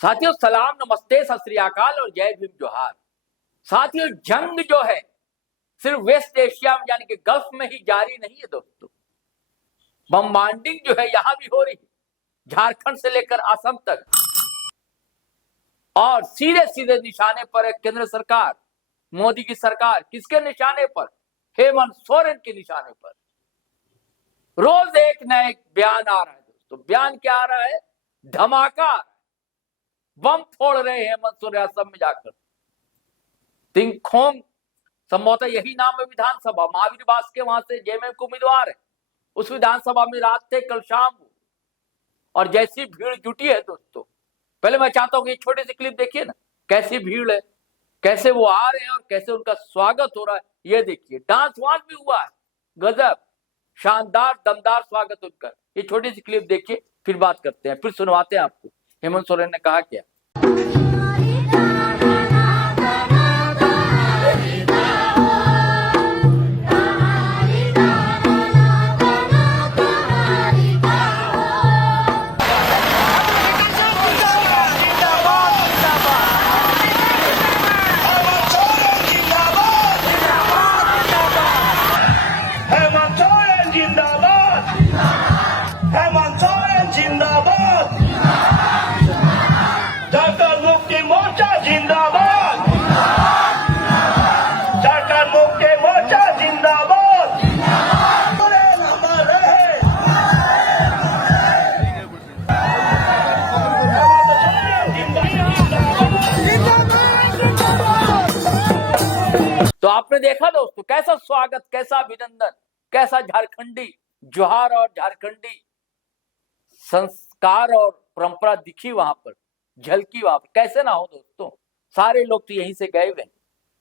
साथियों सलाम, नमस्ते, सत श्री अकाल और जय भीम जोहार। साथियों जंग जो है सिर्फ वेस्ट एशिया में यानी कि गल्फ में ही जारी नहीं है दोस्तों, बम्बार्डिंग जो है यहां भी हो रही है, झारखंड से लेकर असम तक। और सीधे सीधे निशाने पर है केंद्र सरकार, मोदी की सरकार। किसके निशाने पर? हेमंत सोरेन के निशाने पर। रोज एक नया बयान आ रहा है दोस्तों। बयान क्या आ रहा है? धमाका, बम फोड़ रहे हैं हेमंत सोरेन असम में जाकर। तिंगखोंग संभवतः यही नाम है विधानसभा, महावीर बास के वहां से जेएमएम के उम्मीदवार है। उस विधानसभा में रात थे कल शाम को, और जैसी भीड़ जुटी है दोस्तों, पहले मैं चाहता हूं कि छोटे से क्लिप देखिए ना, कैसी भीड़ है, कैसे वो आ रहे हैं और कैसे उनका स्वागत हो रहा है। ये देखिए, डांस वांस भी हुआ है, गजब, शानदार दमदार स्वागत उनका। ये छोटी सी क्लिप देखिए, फिर बात करते हैं, फिर सुनवाते हैं आपको हेमंत सोरेन ने कहा क्या। तो आपने देखा दोस्तों, कैसा स्वागत, कैसा अभिनंदन, कैसा झारखंडी जोहार और झारखंडी संस्कार और परंपरा दिखी वहां पर, झलकी वहां पर। कैसे ना हो दोस्तों, सारे लोग तो यहीं से गए हुए,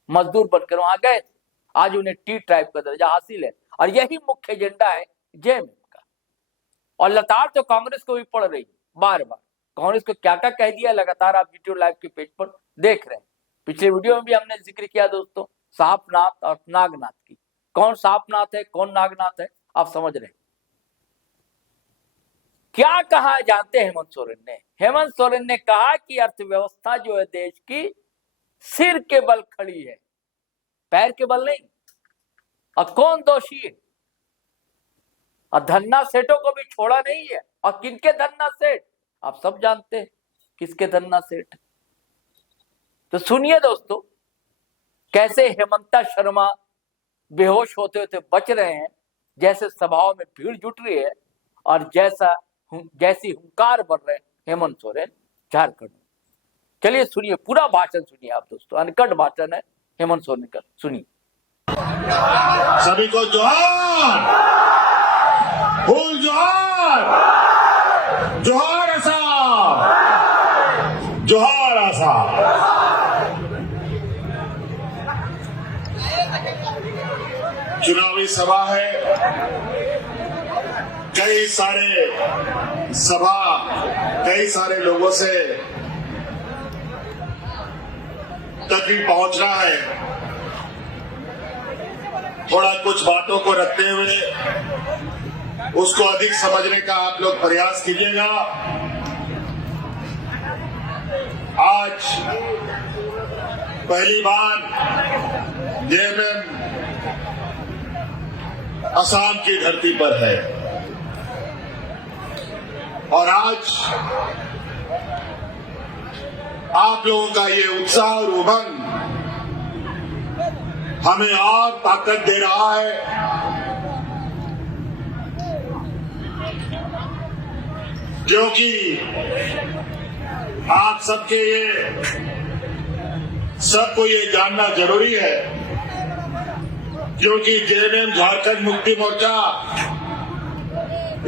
मजदूर बनकर वहां गए थे। आज उन्हें टी ट्राइब का दर्जा हासिल है, और यही मुख्य एजेंडा है जेएमएम का। और लगातार तो कांग्रेस को भी पड़ रही बार बार, कांग्रेस को क्या क्या कह दिया लगातार आप वीडियो लाइव के पेज पर देख रहे हैं। पिछले वीडियो में भी हमने जिक्र किया दोस्तों सापनाथ और नागनाथ की। कौन सापनाथ है, कौन नागनाथ है, आप समझ रहे हैं। क्या कहा जानते हैं हेमंत सोरेन ने? हेमंत सोरेन ने कहा कि अर्थव्यवस्था जो है देश की सिर के बल खड़ी है, पैर के बल नहीं। और कौन दोषी है? और धन्ना सेठों को भी छोड़ा नहीं है। और किनके धन्ना सेठ? आप सब जानते हैं किसके धन्ना सेठ। तो सुनिए दोस्तों, कैसे हेमंता शर्मा बेहोश होते होते बच रहे हैं, जैसे सभाओं में भीड़ जुट रही है, और जैसी हुंकार बढ़ रहे हैं हेमंत सोरेन झारखंड में। चलिए सुनिए, पूरा भाषण सुनिए आप दोस्तों, अनकट भाषण है हेमंत सोरेन का, सुनिए। सभी को जोहार, फूल जोहार, जोहार आसाम, जोहार आसाम। चुनावी सभा है, कई सारे लोगों से तकलीफ पहुंचना है। थोड़ा कुछ बातों को रखते हुए उसको अधिक समझने का आप लोग प्रयास कीजिएगा। आज पहली बार जेएमएम असम की धरती पर है, और आज आप लोगों का ये उत्साह और उमंग हमें और ताकत दे रहा है, क्योंकि आप सबको ये जानना जरूरी है, क्योंकि जेएमएम झारखंड मुक्ति मोर्चा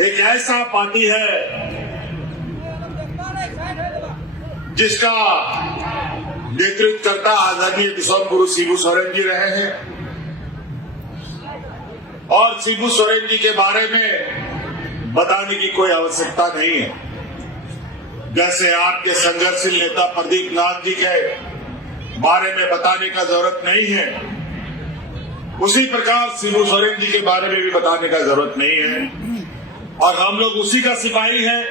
एक ऐसा पार्टी है जिसका नेतृत्व करता आदरणीय विश्वगुरु शिबू सोरेन जी रहे हैं। और शिबू सोरेन जी के बारे में बताने की कोई आवश्यकता नहीं है। जैसे आपके संघर्षशील नेता प्रदीप नाथ जी के बारे में बताने का जरूरत नहीं है, उसी प्रकार शिबू सोरेन जी के बारे में भी बताने का जरूरत नहीं है। और हम लोग उसी का सिपाही हैं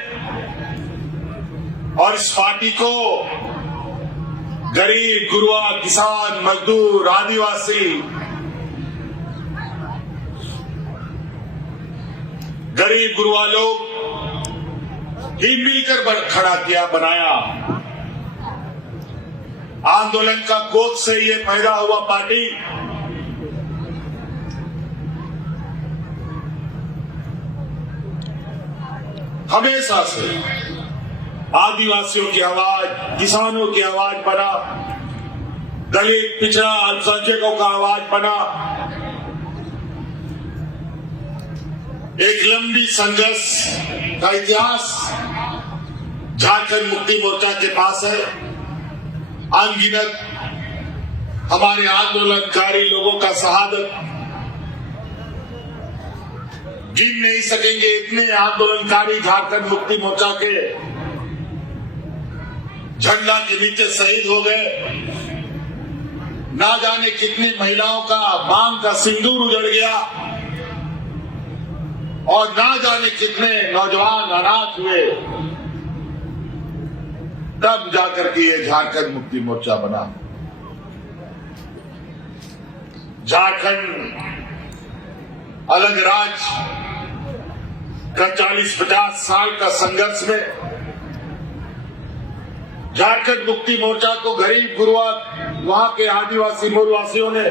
और इस पार्टी को गरीब, गुरुआ, किसान, मजदूर, आदिवासी, गरीब गुरुआ लोग ही मिलकर खड़ा किया, बनाया। आंदोलन का कोख से ये पैदा हुआ पार्टी हमेशा से आदिवासियों की आवाज, किसानों की आवाज बना, दलित, पिछड़ा, अल्पसंख्यकों का आवाज बना। एक लंबी संघर्ष का इतिहास झारखंड मुक्ति मोर्चा के पास है। अनगिनत हमारे आंदोलनकारी लोगों का शहादत, गिन नहीं सकेंगे इतने आंदोलनकारी झारखंड मुक्ति मोर्चा के झंडा के नीचे शहीद हो गए। ना जाने कितनी महिलाओं का मांग का सिंदूर उजड़ गया और ना जाने कितने नौजवान अनाथ हुए। तब जाकर के ये झारखंड मुक्ति मोर्चा बना। झारखंड अलग राज्य का 40-50 साल का संघर्ष में झारखंड मुक्ति मोर्चा को गरीब, गुरुआ, वहां के आदिवासी मूलवासियों ने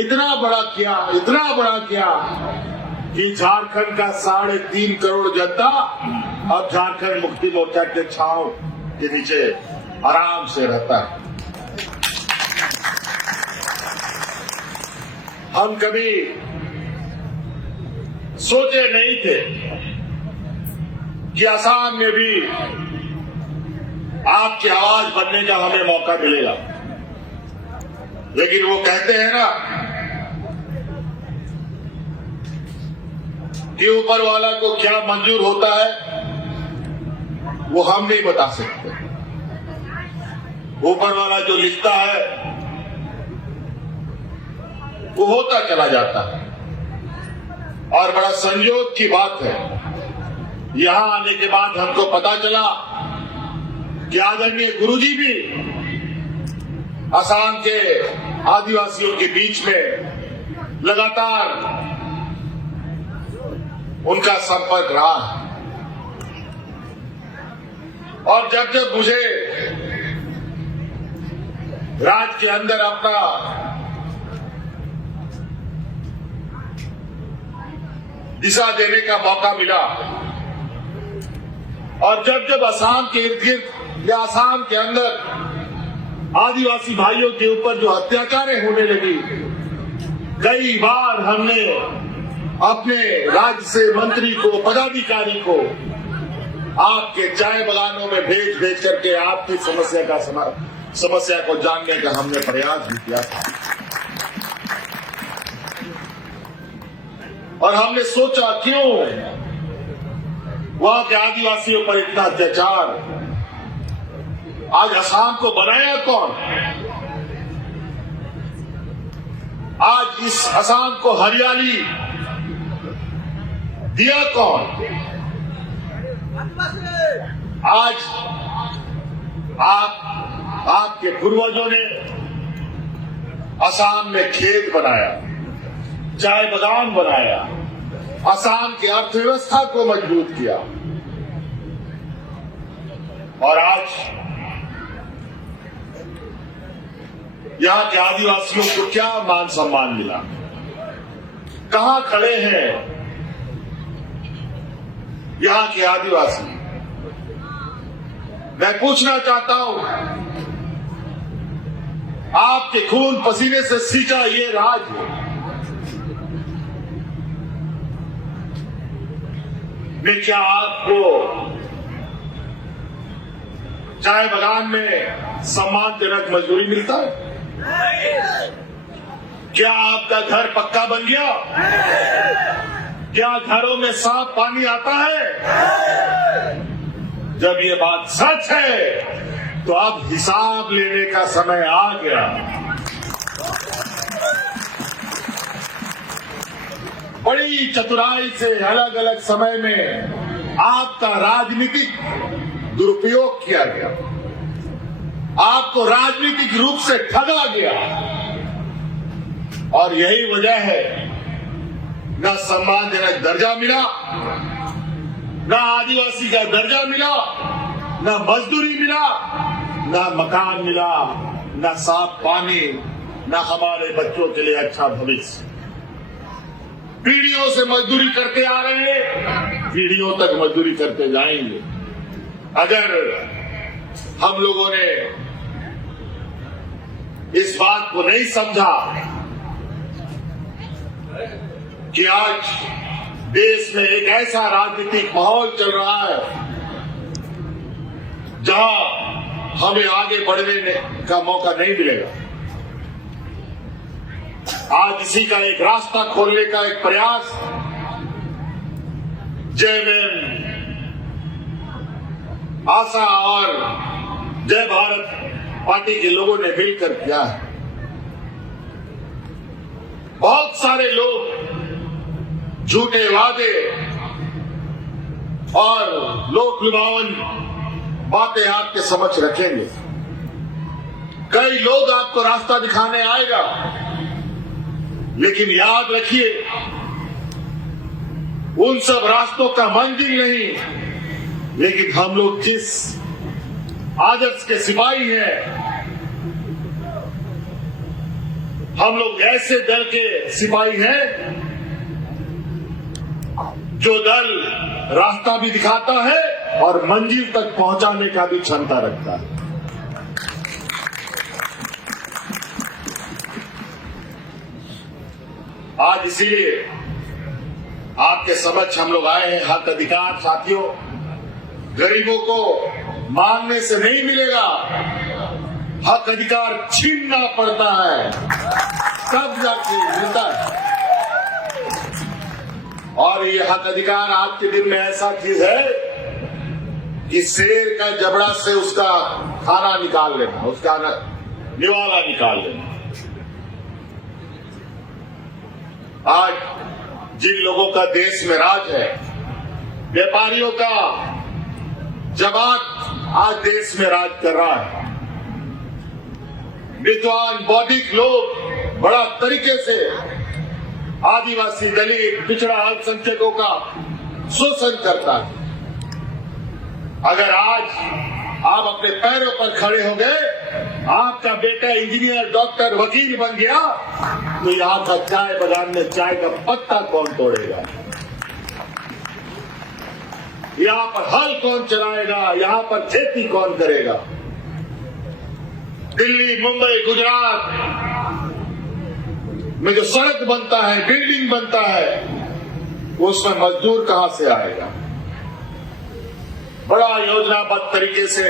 इतना बड़ा किया कि झारखंड का 3.5 करोड़ जनता अब झारखंड मुक्ति मोर्चा के छांव के नीचे आराम से रहता है। हम कभी सोचे नहीं थे कि असम में भी आपकी आवाज बनने का हमें मौका मिलेगा। लेकिन वो कहते हैं ना कि ऊपर वाला को क्या मंजूर होता है वो हम नहीं बता सकते। ऊपर वाला जो लिखता है वो होता चला जाता है। और बड़ा संयोग की बात है, यहां आने के बाद हमको पता चला कि आदरणीय गुरुजी भी असम के आदिवासियों के बीच में लगातार उनका संपर्क रहा है। और जब जब मुझे राज्य के अंदर अपना दिशा देने का मौका मिला और जब जब असम के इर्द गिर्द या असम के अंदर आदिवासी भाइयों के ऊपर जो अत्याचारें होने लगी, कई बार हमने अपने राज्य से मंत्री को, पदाधिकारी को आपके चाय बागानों में भेज करके आपकी समस्या को जानने का हमने प्रयास भी किया था। और हमने सोचा क्यों वहां के आदिवासियों पर इतना अत्याचार, आज असम को बनाया कौन? आज इस असम को हरियाली दिया कौन? आज आपके पूर्वजों ने असम में खेत बनाया, चाय बागान बनाया, असम की अर्थव्यवस्था को मजबूत किया। और आज यहां के आदिवासियों को क्या मान सम्मान मिला? कहां खड़े हैं यहां के आदिवासी? मैं पूछना चाहता हूं, आपके खून पसीने से सींचा ये राज्य में क्या आपको चाय बागान में सम्मानजनक मजदूरी मिलता है? क्या आपका घर पक्का बन गया? क्या घरों में साफ पानी आता है? जब ये बात सच है तो अब हिसाब लेने का समय आ गया। बड़ी चतुराई से अलग अलग समय में आपका राजनीतिक दुरुपयोग किया गया, आपको राजनीतिक रूप से ठगा गया। और यही वजह है न सम्मानजनक दर्जा मिला, न आदिवासी का दर्जा मिला, न मजदूरी मिला, न मकान मिला, न साफ पानी, न हमारे बच्चों के लिए अच्छा भविष्य। पीढ़ियों से मजदूरी करते आ रहे हैं, पीढ़ियों तक मजदूरी करते जाएंगे। अगर हम लोगों ने इस बात को नहीं समझा कि आज देश में एक ऐसा राजनीतिक माहौल चल रहा है जहां हमें आगे बढ़ने का मौका नहीं मिलेगा, आज इसी का एक रास्ता खोलने का एक प्रयास जेएमएम, आशा और जय भारत पार्टी के लोगों ने मिलकर किया है। बहुत सारे लोग झूठे वादे और लोक लुभावन बातें आपके समक्ष रखेंगे। कई लोग आपको रास्ता दिखाने आएगा, लेकिन याद रखिए उन सब रास्तों का मंजिल नहीं, लेकिन हम लोग जिस आदर्श के सिपाही हैं, हम लोग ऐसे दल के सिपाही हैं जो दल रास्ता भी दिखाता है और मंजिल तक पहुंचाने का भी क्षमता रखता है। आज इसीलिए आपके समक्ष हम लोग आए हैं। हक अधिकार साथियों गरीबों को मांगने से नहीं मिलेगा, हक अधिकार छीनना पड़ता है, तब जाके मिलता है। और ये हक अधिकार आज के दिन में ऐसा चीज है कि शेर का जबड़ा से उसका खाना निकाल लेना, उसका निवाला निकाल लेना। आज जिन लोगों का देश में राज है, व्यापारियों का जमात आज देश में राज कर रहा है। विद्वान बौद्धिक लोग बड़ा तरीके से आदिवासी, दलित, पिछड़ा, अल्पसंख्यकों का शोषण करता है। अगर आज आप अपने पैरों पर खड़े हो गए, आपका बेटा इंजीनियर, डॉक्टर, वकील बन गया, तो यहाँ का चाय बागान में चाय का पत्ता कौन तोड़ेगा? यहाँ पर हल कौन चलाएगा? यहाँ पर खेती कौन करेगा? दिल्ली, मुंबई, गुजरात में जो सड़क बनता है, बिल्डिंग बनता है, उसमें मजदूर कहां से आएगा? बड़ा योजनाबद्ध तरीके से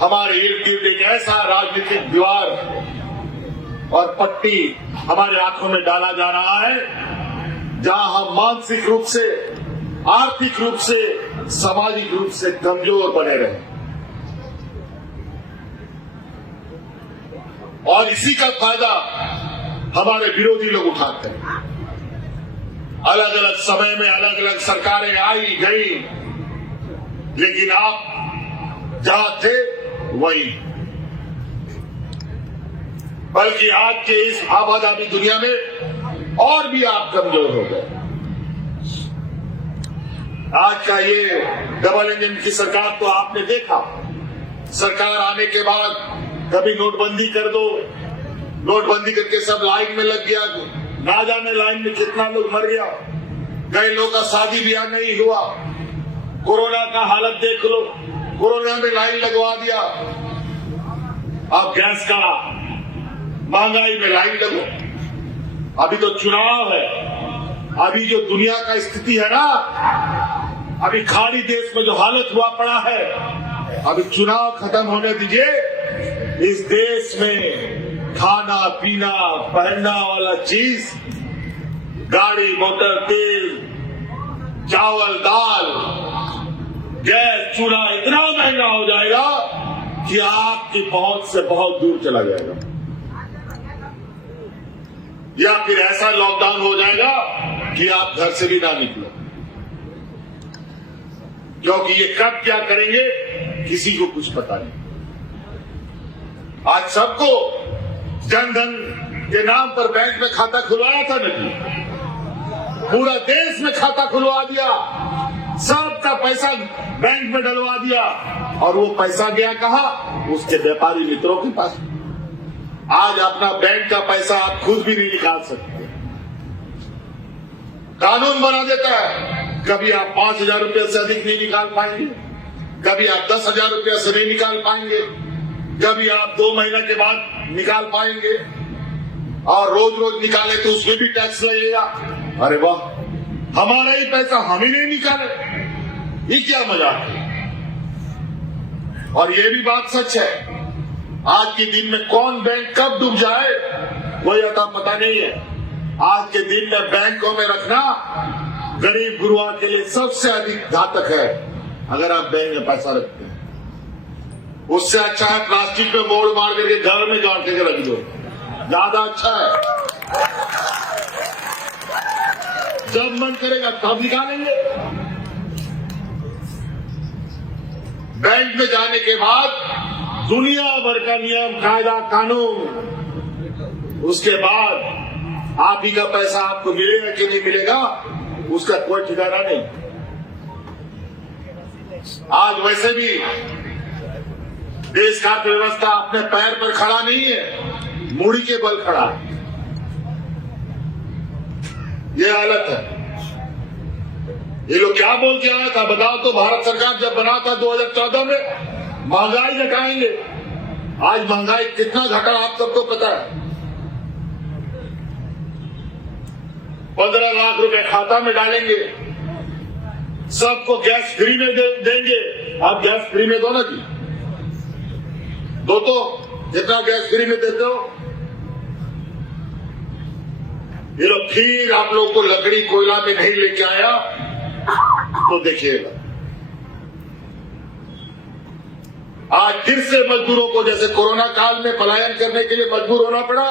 हमारे इर्द गिर्द एक ऐसा राजनीतिक दीवार और पट्टी हमारे आंखों में डाला जा रहा है जहां हम मानसिक रूप से, आर्थिक रूप से, सामाजिक रूप से कमजोर बने रहे। और इसी का फायदा हमारे विरोधी लोग उठाते हैं। अलग अलग समय में अलग अलग सरकारें आई गई, लेकिन आप जहां थे वही। बल्कि आज के इस आबादी दुनिया में और भी आप कमजोर हो गए। आज का ये डबल इंजन की सरकार तो आपने देखा, सरकार आने के बाद कभी नोटबंदी कर दो, नोटबंदी करके सब लाइन में लग गया, ना जाने लाइन में कितना लोग मर गया, कई लोगों का शादी ब्याह नहीं हुआ। कोरोना का हालत देख लो, कोरोना में लाइन लगवा दिया। अब गैस का महंगाई में लाइन लगो। अभी तो चुनाव है, अभी जो दुनिया का स्थिति है ना, अभी खाड़ी देश में जो हालत हुआ पड़ा है, अभी चुनाव खत्म होने दीजिए। इस देश में खाना पीना पहनना वाला चीज, गाड़ी मोटर, तेल, चावल, दाल, गैस, चूल्हा इतना महंगा हो जाएगा कि आपकी पहुंच से बहुत दूर चला जाएगा। या फिर ऐसा लॉकडाउन हो जाएगा कि आप घर से भी ना निकलो। क्योंकि ये कब क्या करेंगे किसी को कुछ पता नहीं। आज सबको जनधन के नाम पर बैंक में खाता खुलवाया था नहीं, पूरा देश में खाता खुलवा दिया, सबका पैसा बैंक में डलवा दिया, और वो पैसा गया कहाँ? उसके व्यापारी मित्रों के पास। आज अपना बैंक का पैसा आप खुद भी नहीं निकाल सकते। कानून बना देता है, कभी आप 5,000 रुपये से अधिक नहीं निकाल पाएंगे, कभी आप 10,000 रुपये से नहीं निकाल पाएंगे, कभी आप 2 महीने के बाद निकाल पाएंगे, और रोज रोज निकाले तो उसमें भी टैक्स लगेगा। अरे वाह, हमारा ही पैसा हम ही नहीं निकाले, ये क्या मजाक है। और ये भी बात सच है, आज के दिन में कौन बैंक कब डूब जाए कोई अता पता नहीं है। आज के दिन में बैंकों में रखना गरीब गुरुआ के लिए सबसे अधिक घातक है। अगर आप बैंक में पैसा रखते हैं, उससे अच्छा है प्लास्टिक में मोड़ मार करके घर में गाड़ के रख दो, ज्यादा अच्छा है। जब मन करेगा तब निकालेंगे। बैंक में जाने के बाद दुनिया भर का नियम कायदा कानून, उसके बाद आप ही का पैसा आपको मिलेगा कि नहीं मिलेगा उसका कोई ठिकाना नहीं। आज वैसे भी देश का अर्थव्यवस्था अपने पैर पर खड़ा नहीं है, मूड़ी के बल खड़ा है। ये हालत है। ये लोग क्या बोल के आया था बताओ तो? भारत सरकार जब बना था 2014 में महंगाई घटाएंगे। आज महंगाई कितना घटा आप सबको पता है। 15 लाख रुपए खाता में डालेंगे, सबको गैस फ्री में देंगे। आप गैस फ्री में दो ना जी, दो तो जितना गैस फ्री में देते हो। ये लोग फिर आप लोग को लकड़ी कोयला में नहीं लेके आया तो देखिएगा, आज फिर से मजदूरों को जैसे कोरोना काल में पलायन करने के लिए मजबूर होना पड़ा,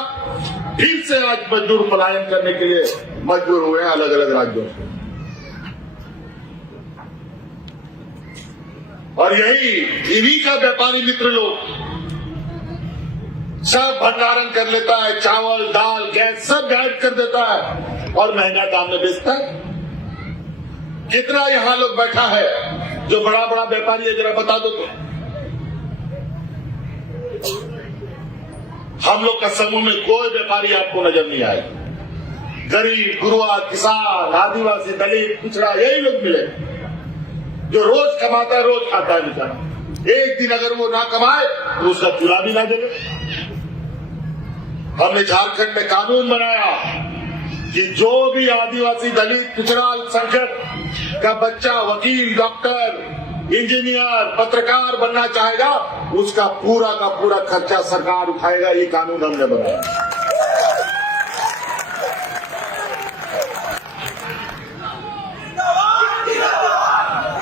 फिर से आज मजदूर पलायन करने के लिए मजबूर हुए हैं अलग अलग राज्यों से। और यही इन्हीं का व्यापारी मित्र लोग सब भंडारण कर लेता है, चावल दाल गैस सब गायब कर देता है और महंगा दाम में बेचता है। कितना यहां लोग बैठा है जो बड़ा बड़ा व्यापारी है, जरा बता दो तो। हम लोग का समूह में कोई व्यापारी आपको नजर नहीं आएगा। गरीब गुरुआ किसान आदिवासी दलित पिछड़ा यही लोग मिले जो रोज कमाता है रोज खाता है बेचारा। एक दिन अगर वो ना कमाए तो उसका चूल्हा भी ना जले। हमने झारखंड में कानून बनाया कि जो भी आदिवासी दलित पिछड़ा अल्पसंख्यक का बच्चा वकील डॉक्टर इंजीनियर पत्रकार बनना चाहेगा उसका पूरा का पूरा खर्चा सरकार उठाएगा। ये कानून हमने बनाया।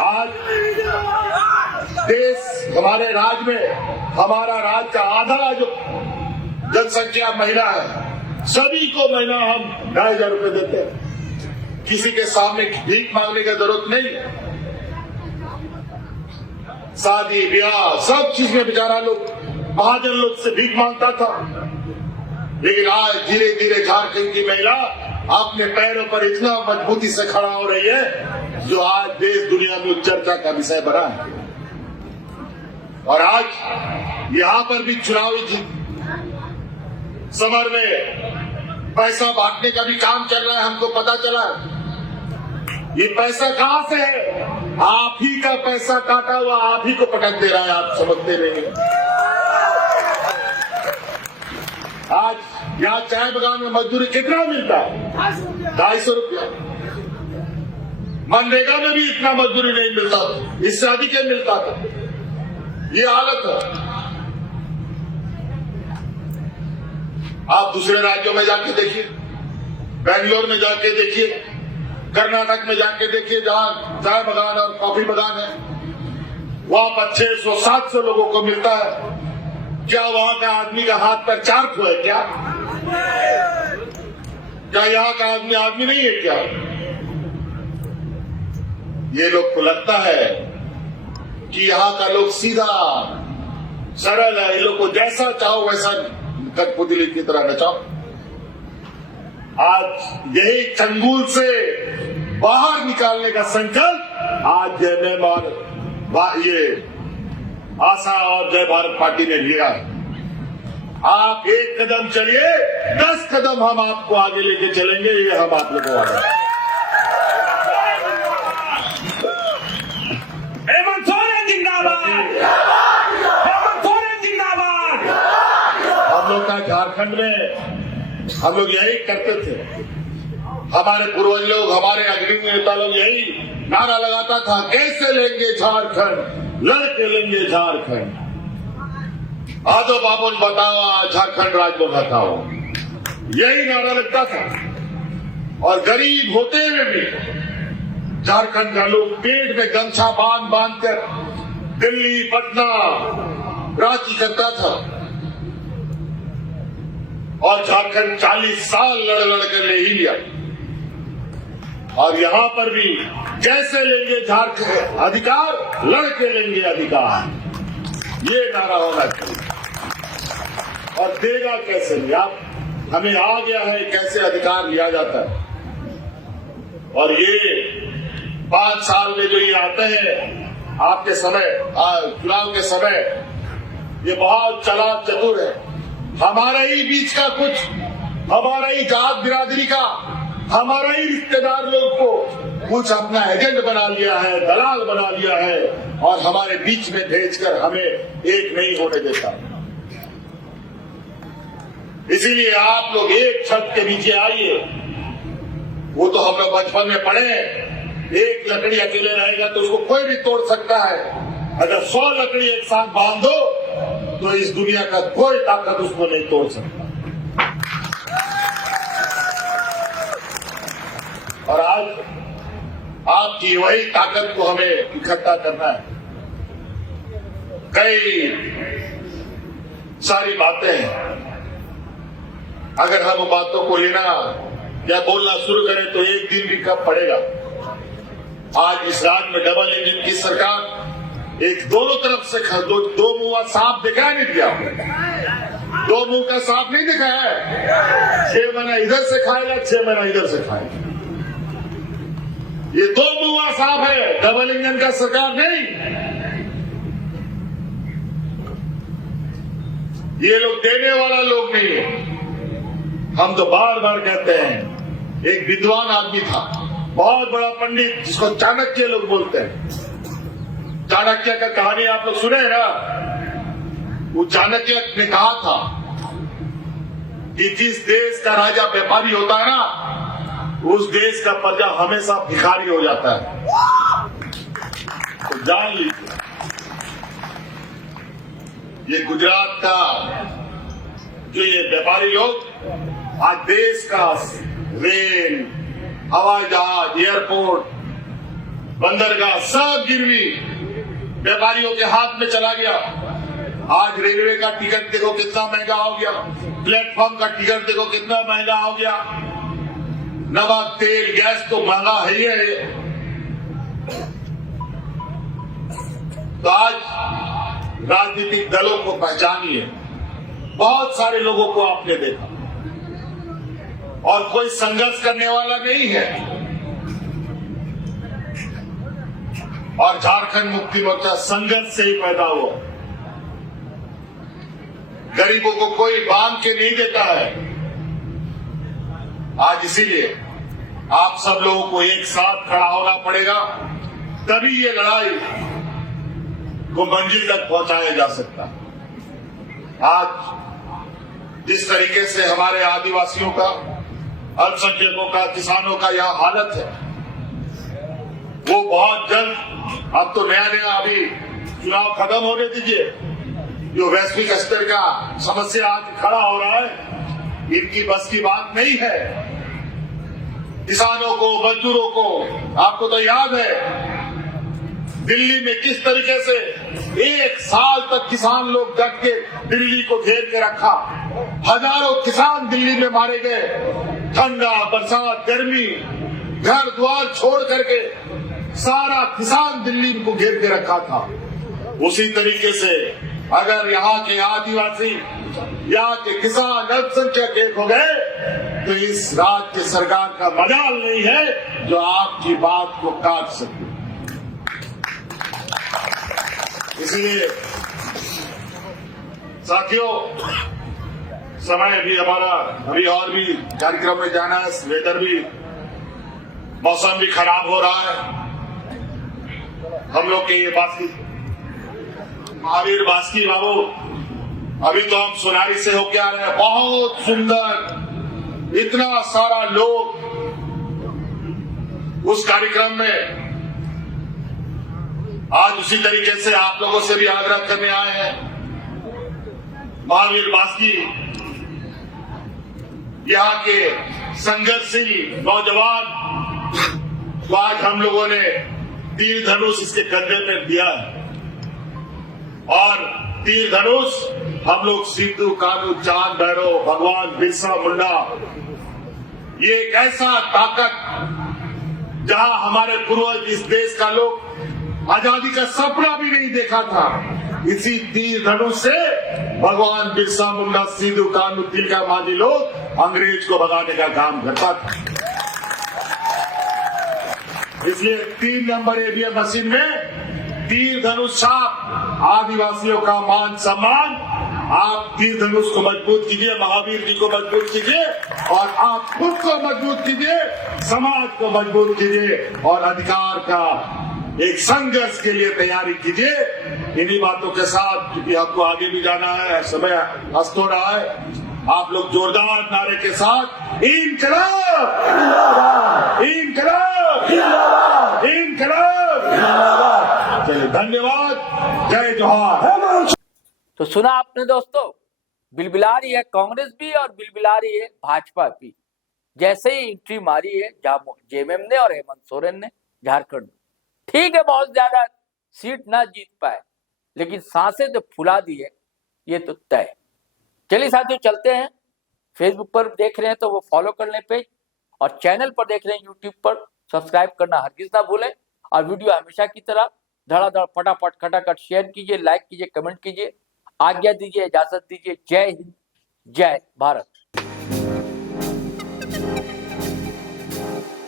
आज देश हमारे राज्य में हमारा राज्य का आधा जो जनसंख्या महिला है, सभी को महीना हम 2,500 रुपए देते हैं। किसी के सामने भीख मांगने की जरूरत नहीं। शादी ब्याह सब चीज में बेचारा लोग महाजन लोग से भीख मांगता था, लेकिन आज धीरे धीरे झारखंड की महिला अपने पैरों पर इतना मजबूती से खड़ा हो रही है जो आज देश दुनिया में चर्चा का विषय बना है। और आज यहां पर भी चुनावी समर में पैसा बांटने का भी काम चल रहा है। हमको पता चला ये पैसा कहां से है। आप ही का पैसा काटा हुआ आप ही को पटक दे रहा है, आप समझते नहीं। आज यहाँ चाय बगान में मजदूरी कितना मिलता है? 250 रुपया। मनरेगा में भी इतना मजदूरी नहीं मिलता, इससे अधिक ही मिलता था। ये हालत है। आप दूसरे राज्यों में जाके देखिए, बेंगलोर में जाके देखिए, कर्नाटक में जाके देखिए जहां चाय बगान और कॉफी बगान है, वहां पर 600-700 लोगों को मिलता है। क्या वहां का आदमी का हाथ पर 4 ठो है क्या? क्या यहाँ का आदमी नहीं है क्या? ये लोग को लगता है कि यहाँ का लोग सीधा सरल है, इन लोग को जैसा चाहो वैसा कठपुतली की तरह नचाओ। आज यही चंगुल से बाहर निकालने का संकल्प आज जयमेम और ये आशा और जय भारत पार्टी ने लिया है। आप एक कदम चलिए, 10 कदम हम आपको आगे लेके चलेंगे, ये हम आप लोगों को आगे। हेमंत सोरेन जिंदाबाद, हेमंत सोरेन जिंदाबाद। हम लोग का झारखंड में हम लोग यही करते थे, हमारे पूर्वज लोग, हमारे अग्रणी नेता लोग यही नारा लगाता था, कैसे लेंगे झारखंड, लड़के लेंगे झारखंड। आजो बाबुल बताओ झारखंड राज बताओ, यही नारा लगता था। और गरीब होते हुए भी झारखंड का लोग पेट में गमछा बांध बांध कर दिल्ली, पटना, रांची करता था। और झारखंड 40 साल लड़ लड़ कर ले ही लिया। और यहां पर भी कैसे लेंगे झारखंड अधिकार, लड़के लेंगे अधिकार, ये नारा होना चाहिए। और देगा कैसे नहीं, आप हमें आ गया है कैसे अधिकार लिया जाता है। और ये 5 साल में जो ये आते हैं आपके समय, चुनाव के समय, ये बहुत चालाक चतुर है। हमारा ही बीच का कुछ, हमारा ही जात बिरादरी का, हमारा ही रिश्तेदार लोग को कुछ अपना एजेंट बना लिया है, दलाल बना लिया है, और हमारे बीच में भेजकर हमें एक नहीं होने देता। इसीलिए आप लोग एक छत के नीचे आइए। वो तो हम लोग बचपन में पढ़े, एक लकड़ी अकेले रहेगा तो उसको कोई भी तोड़ सकता है, अगर 100 लकड़ी एक साथ बांध दो तो इस दुनिया का कोई ताकत उसको नहीं तोड़ सकता। और आज आपकी वही ताकत को हमें इकट्ठा करना है। कई सारी बातें हैं, अगर हम बातों को लेना या बोलना शुरू करें तो एक दिन भी कब पड़ेगा। आज इस राज्य में डबल इंजन की सरकार, एक दोनों तरफ से दो मुंह का सांप दिखाई नहीं दिया, दो मुंह का सांप नहीं दिखाया है। 6 महीना इधर से खाएगा, 6 महीना इधर से खाएगा, ये दो मुंह सांप है, डबल इंजन का सरकार नहीं। ये लोग देने वाला लोग नहीं है। हम तो बार बार कहते हैं, एक विद्वान आदमी था, बहुत बड़ा पंडित, जिसको चाणक्य लोग बोलते हैं। चाणक्य का कहानी आप लोग सुने हैं ना। वो चाणक्य ने कहा था कि जिस देश का राजा व्यापारी होता है ना, उस देश का प्रजा हमेशा भिखारी हो जाता है। तो जान लीजिए, ये गुजरात का जो ये व्यापारी लोग आज देश का रेल, हवाई जहाज, एयरपोर्ट, बंदरगाह सब गिरवी व्यापारियों के हाथ में चला गया। आज रेलवे का टिकट देखो कितना महंगा हो गया, प्लेटफॉर्म का टिकट देखो कितना महंगा हो गया, नमक, तेल, गैस तो महंगा है ही है। तो आज राजनीतिक दलों को पहचानिए। बहुत सारे लोगों को आपने देखा और कोई संघर्ष करने वाला नहीं है। और झारखंड मुक्ति मोर्चा संघर्ष से ही पैदा हुआ। गरीबों को कोई बांध के नहीं देता है। आज इसीलिए आप सब लोगों को एक साथ खड़ा होना पड़ेगा, तभी ये लड़ाई को मंजिल तक पहुंचाया जा सकता है। आज जिस तरीके से हमारे आदिवासियों का, अल्पसंख्यकों का, किसानों का यह हालत है, वो बहुत जल्द, अब तो नया नया अभी चुनाव खत्म होने दीजिए, जो वैश्विक स्तर का समस्या आज खड़ा हो रहा है, इनकी बस की बात नहीं है। किसानों को, मजदूरों को, आपको तो याद है दिल्ली में किस तरीके से 1 साल तक किसान लोग डट के दिल्ली को घेर के रखा। हजारों किसान दिल्ली में मारे गए। ठंडा, बरसात, गर्मी, घर द्वार छोड़ करके सारा किसान दिल्ली को घेर के रखा था। उसी तरीके से अगर यहाँ के आदिवासी, यहाँ के किसान अल्पसंख्यक एक हो गए तो इस राज्य सरकार का मजाल नहीं है जो आपकी बात को काट सके। इसलिए साथियों, समय भी हमारा अभी और भी कार्यक्रम में जाना है, वेदर भी, मौसम भी खराब हो रहा है। हम लोग के ये बास्की, महावीर बास्की बाबू, अभी तो हम सोनारी से होके आ रहे हैं, बहुत सुंदर, इतना सारा लोग उस कार्यक्रम में। आज उसी तरीके से आप लोगों से भी आग्रह करने आए हैं। महावीर बास्की यहाँ के संघर्षशील नौजवान को आज हम लोगों ने तीर धनुष इसके कंधे में दिया है, और तीर धनुष हम लोग सिद्धू कानू, चांद भैरव, भगवान बिरसा मुंडा, ये एक ऐसा ताकत जहां हमारे पूर्वज इस देश का लोग आजादी का सपना भी नहीं देखा था, इसी तीर धनुष से भगवान बिरसा मुंडा, सिद्धू कानू, तिलका मांझी लोग अंग्रेज को भगाने का काम करता था। इसलिए 3 नंबर ईवीएम मशीन में तीर धनुष छाप, आदिवासियों का मान सम्मान, आप तीर धनुष को मजबूत कीजिए, महावीर जी को मजबूत कीजिए, और आप खुद को मजबूत कीजिए, समाज को मजबूत कीजिए, और अधिकार का एक संघर्ष के लिए तैयारी कीजिए। इन्हीं बातों के साथ, क्योंकि आपको आगे भी जाना है, समय अस्त हो रहा है, आप लोग जोरदार नारे के साथ इनकलाब, इनकलाब, इनकलाब। चलिए, धन्यवाद, जय जोहार। तो सुना आपने दोस्तों, बिलबिला रही है कांग्रेस भी और बिलबिला रही है भाजपा भी। जैसे ही एंट्री मारी है जेएमएम ने और हेमंत सोरेन ने झारखंड में। ठीक है, बहुत ज्यादा सीट ना जीत पाए, लेकिन सांसें जो फुला दी है ये तो तय। चलिए साथियों, चलते हैं। फेसबुक पर देख रहे हैं तो वो फॉलो कर लें पेज, और चैनल पर देख रहे हैं यूट्यूब पर सब्सक्राइब करना हरगिज ना भूलें। और वीडियो हमेशा की तरह धड़ाधड़ फटाफट खटाखट शेयर कीजिए, लाइक कीजिए, कमेंट कीजिए। आज्ञा दीजिए, इजाजत दीजिए। जय हिंद, जय भारत।